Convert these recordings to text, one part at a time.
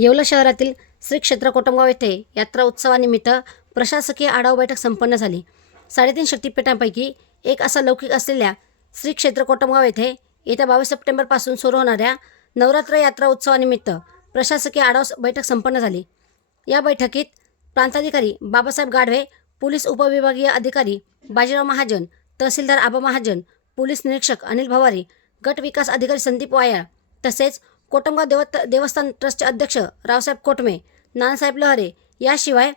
येवला शहरातील श्री क्षेत्र कोटमगाव येथे यात्रा उत्सवानिमित्त प्रशासकीय आढावा बैठक संपन्न झाली. साडेतीन शक्तिपीठांपैकी एक असा लौकिक असलेल्या श्री क्षेत्र कोटमगाव येथे येत्या बावीस सप्टेंबरपासून सुरू होणाऱ्या नवरात्र यात्रा उत्सवानिमित्त प्रशासकीय आढावा बैठक संपन्न झाली. या बैठकीत प्रांताधिकारी बाबासाहेब गाढवे पोलीस उपविभागीय अधिकारी बाजीराव महाजन तहसीलदार आबा महाजन पोलीस निरीक्षक अनिल भवारी गट विकास अधिकारी संदीप वायाळ तसेच कोटमगाव देवत देवस्थान ट्रस्टचे अध्यक्ष रावसाहेब कोटमे नानासाहेब लहरे याशिवाय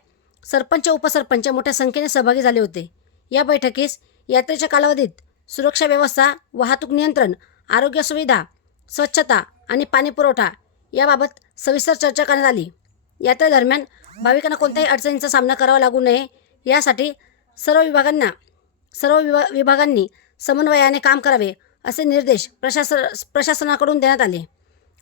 सरपंच उपसरपंच मोठ्या संख्येने सहभागी झाले होते. या बैठकीस यात्रेच्या कालावधीत सुरक्षा व्यवस्था वाहतूक नियंत्रण आरोग्य सुविधा स्वच्छता आणि पाणीपुरवठा याबाबत सविस्तर चर्चा करण्यात आली. यात्रेदरम्यान भाविकांना कोणत्याही अडचणींचा सामना करावा लागू नये यासाठी सर्व विभागांना सर्व विभा विभागांनी समन्वयाने काम करावे असे निर्देश प्रशासन प्रशासनाकडून देण्यात आले.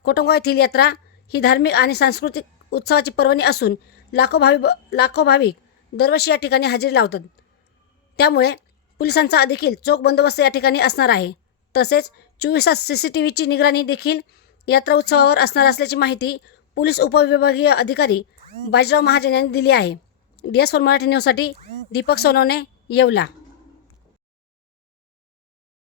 कोटमगाव येथील यात्रा ही धार्मिक आणि सांस्कृतिक उत्सवाची पर्वणी असून लाखो भावी लाखो भाविक दरवर्षी या ठिकाणी हजेरी लावतात. त्यामुळे पोलिसांचा देखील चोख बंदोबस्त या ठिकाणी असणार आहे. तसेच चोवीस तास सी सी टी व्हीची निगराणी देखील यात्रा उत्सवावर असणार असल्याची माहिती पोलीस उपविभागीय अधिकारी बाजीराव महाजन यांनी दिली आहे. डी एस फोर मराठी न्यूजसाठी दीपक सोनवणे येवला.